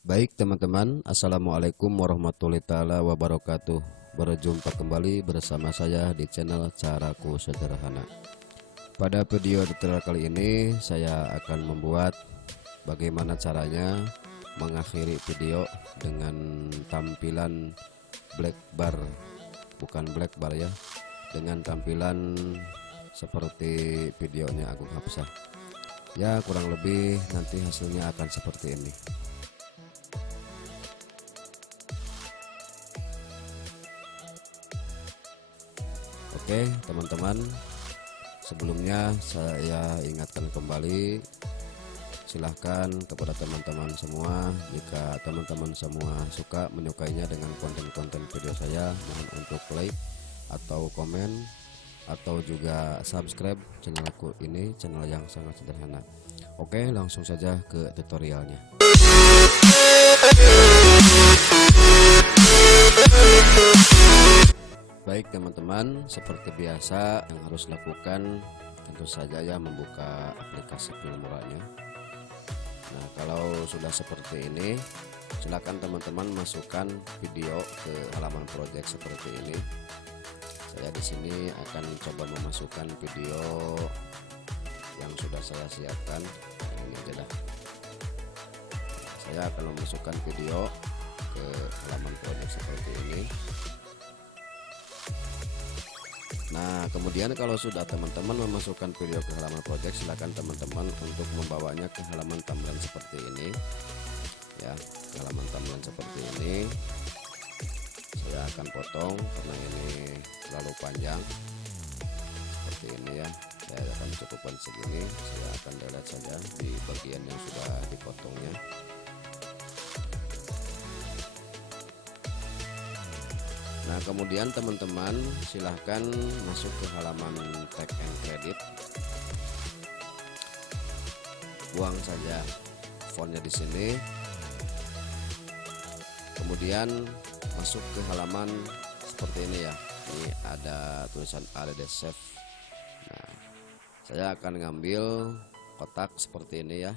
Baik teman-teman, Assalamualaikum warahmatullahi taala wabarakatuh. Berjumpa kembali bersama saya di channel Caraku Sederhana. Pada video tutorial kali ini saya akan membuat bagaimana caranya mengakhiri video dengan tampilan black bar, bukan black bar ya, dengan tampilan seperti videonya Agung Hapsah. Ya, kurang lebih nanti hasilnya akan seperti ini. Oke teman-teman, sebelumnya saya ingatkan kembali, silahkan kepada teman-teman semua, jika teman-teman semua menyukainya dengan konten-konten video saya, mohon untuk like atau komen atau juga subscribe channelku ini, channel yang sangat sederhana. Oke, langsung saja ke tutorialnya. Baik teman-teman, seperti biasa yang harus lakukan tentu saja ya membuka aplikasi Filmoranya. Nah, kalau sudah seperti ini, silakan teman-teman masukkan video ke halaman project seperti ini. Saya di sini akan coba memasukkan video yang sudah saya siapkan. Nah, ini aja dah. Saya akan memasukkan video ke halaman project seperti ini. Nah, kemudian kalau sudah teman-teman memasukkan video ke halaman project, silakan teman-teman untuk membawanya ke halaman tampilan seperti ini ya, ke halaman tampilan seperti ini. Saya akan potong karena ini terlalu panjang seperti ini ya. Saya akan cukupkan segini, saya akan delete saja di bagian yang sudah dipotongnya. Nah, kemudian teman-teman silahkan masuk ke halaman tag and credit, buang saja fontnya di sini, kemudian masuk ke halaman seperti ini ya. Ini ada tulisan add save. Nah, saya akan ngambil kotak seperti ini ya,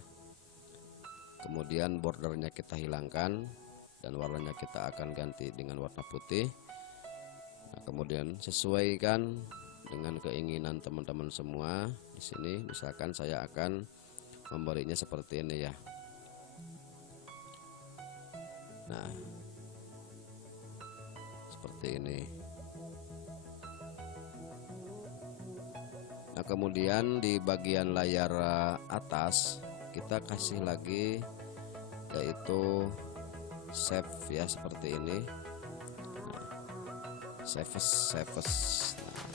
kemudian bordernya kita hilangkan dan warnanya kita akan ganti dengan warna putih. Nah, kemudian sesuaikan dengan keinginan teman-teman semua. Di sini misalkan saya akan memberinya seperti ini ya. Nah, seperti ini. Nah, kemudian di bagian layar atas kita kasih lagi yaitu save ya, seperti ini. Save as. Nah,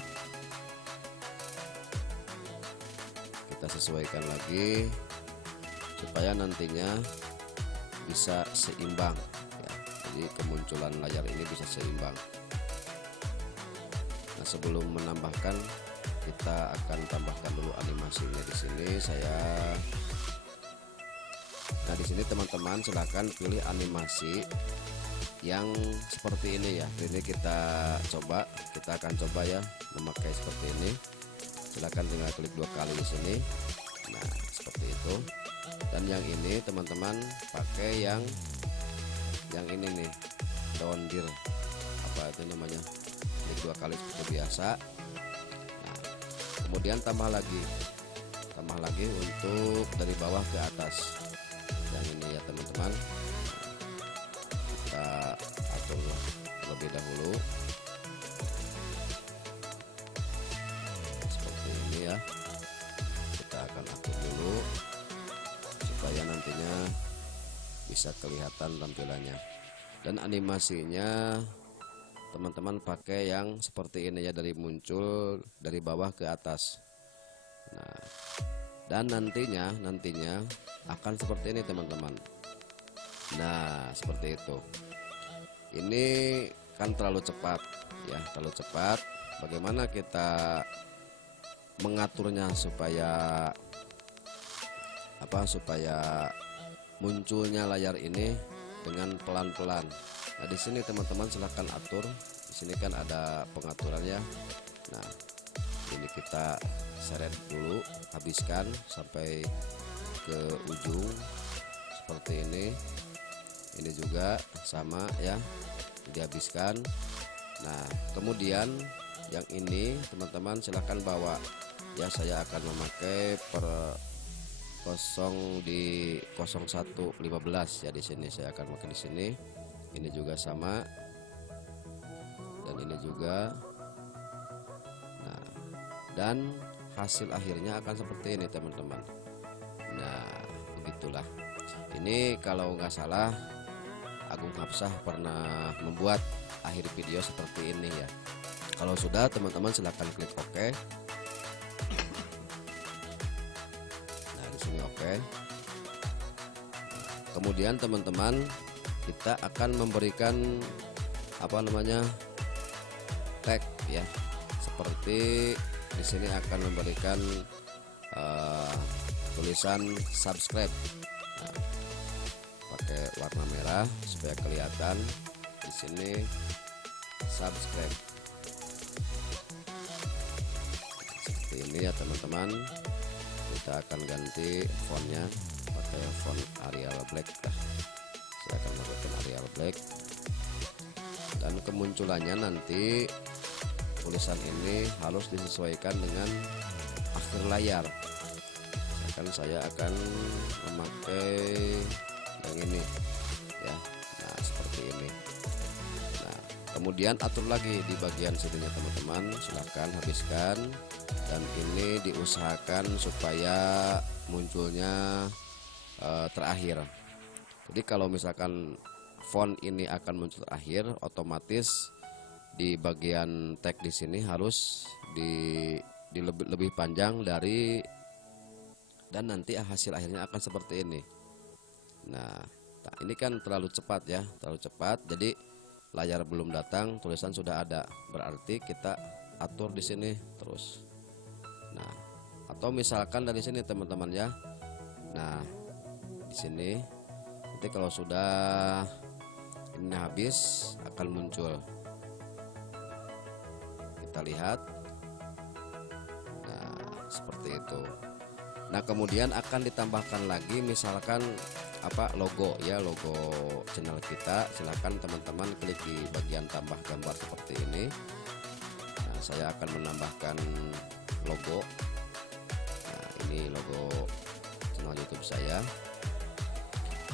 kita sesuaikan lagi supaya nantinya bisa seimbang ya. Jadi kemunculan layar ini bisa seimbang. Nah, sebelum menambahkan, kita akan tambahkan dulu animasinya di sini. Nah, di sini teman-teman silahkan pilih animasi yang seperti ini ya. Ini kita akan coba ya memakai seperti ini. Silahkan tinggal klik 2 kali di sini. Nah, seperti itu. Dan yang ini teman-teman pakai yang ini nih, down gear, apa itu namanya, klik 2 kali seperti biasa. Nah, kemudian tambah lagi untuk dari bawah ke atas yang ini ya teman-teman. Kita atur terlebih dahulu seperti ini ya. Kita akan atur dulu supaya nantinya bisa kelihatan tampilannya. Dan animasinya teman-teman pakai yang seperti ini ya, dari muncul dari bawah ke atas. Nah, dan nantinya akan seperti ini teman-teman. Nah, seperti itu. Ini kan terlalu cepat ya, terlalu cepat. Bagaimana kita mengaturnya supaya munculnya layar ini dengan pelan-pelan. Nah, di sini teman-teman silahkan atur. Di sini kan ada pengaturan ya. Nah, ini kita seret dulu, habiskan sampai ke ujung seperti ini. Ini juga sama ya, dihabiskan. Nah kemudian yang ini teman-teman silahkan bawa ya, saya akan memakai per 0115 ya, di sini saya akan pakai di sini. Ini juga sama dan ini juga. Nah dan hasil akhirnya akan seperti ini teman-teman. Nah begitulah. Ini kalau nggak salah Agung Hapsah pernah membuat akhir video seperti ini ya. Kalau sudah teman-teman silahkan klik OK. Nah di sini OK. Kemudian teman-teman kita akan memberikan apa namanya tag ya, seperti di sini akan memberikan tulisan subscribe. Nah, pakai warna merah supaya kelihatan di sini subscribe seperti ini ya teman-teman. Kita akan ganti fontnya pakai font Arial Black lah. Saya akan menggunakan Arial Black dan kemunculannya nanti tulisan ini harus disesuaikan dengan akhir layar. Saya akan memakai yang ini ya. Nah seperti ini. Nah kemudian atur lagi di bagian sininya teman-teman, silahkan habiskan. Dan ini diusahakan supaya munculnya terakhir. Jadi kalau misalkan font ini akan muncul terakhir, otomatis di bagian tag di sini harus lebih panjang dari, dan nanti hasil akhirnya akan seperti ini. Nah ini kan terlalu cepat ya, terlalu cepat. Jadi layar belum datang, tulisan sudah ada. Berarti kita atur di sini terus. Nah atau misalkan dari sini teman-teman ya. Nah di sini nanti kalau sudah ini habis akan muncul. Kita lihat. Nah seperti itu. Nah kemudian akan ditambahkan lagi misalkan apa logo ya, logo channel kita. Silahkan teman-teman klik di bagian tambah gambar seperti ini. Nah saya akan menambahkan logo. Nah ini logo channel YouTube saya,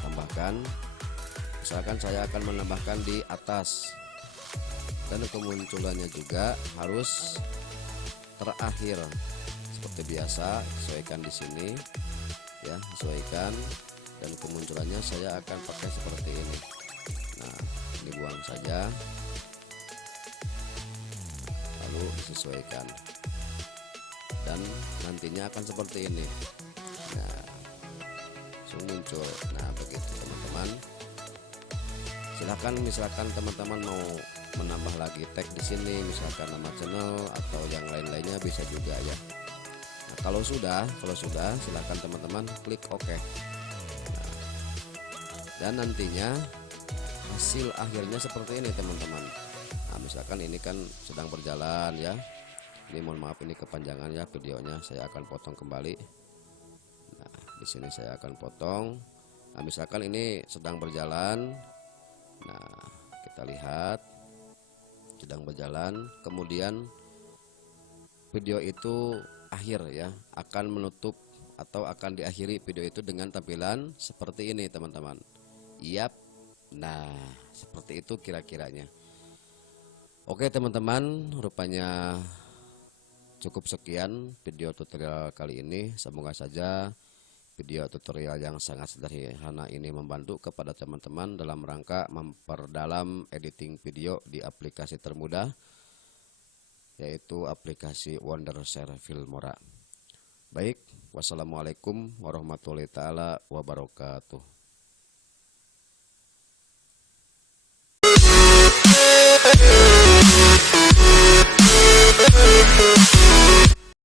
tambahkan. Misalkan saya akan menambahkan di atas, dan kemunculannya juga harus terakhir seperti biasa. Sesuaikan di sini ya, sesuaikan, dan kemunculannya saya akan pakai seperti ini. Nah ini buang saja, lalu disesuaikan, dan nantinya akan seperti ini. Nah langsung muncul. Nah begitu teman-teman. Silahkan misalkan teman-teman mau menambah lagi tag di sini, misalkan nama channel atau yang lain-lainnya bisa juga ya. Nah, kalau sudah silahkan teman-teman klik OK. Nah, dan nantinya hasil akhirnya seperti ini teman-teman. Nah misalkan ini kan sedang berjalan ya. Ini mohon maaf ini kepanjangan ya videonya, saya akan potong kembali. Nah di sini saya akan potong. Nah misalkan ini sedang berjalan. Nah kita lihat sedang berjalan, kemudian video itu akhir ya, akan menutup atau akan diakhiri video itu dengan tampilan seperti ini teman-teman. Yap. Nah seperti itu kira-kiranya. Oke teman-teman, rupanya cukup sekian video tutorial kali ini. Semoga saja video tutorial yang sangat sederhana ini membantu kepada teman-teman dalam rangka memperdalam editing video di aplikasi termudah, yaitu aplikasi Wondershare Filmora. Baik, wassalamualaikum warahmatullahi taala wabarakatuh.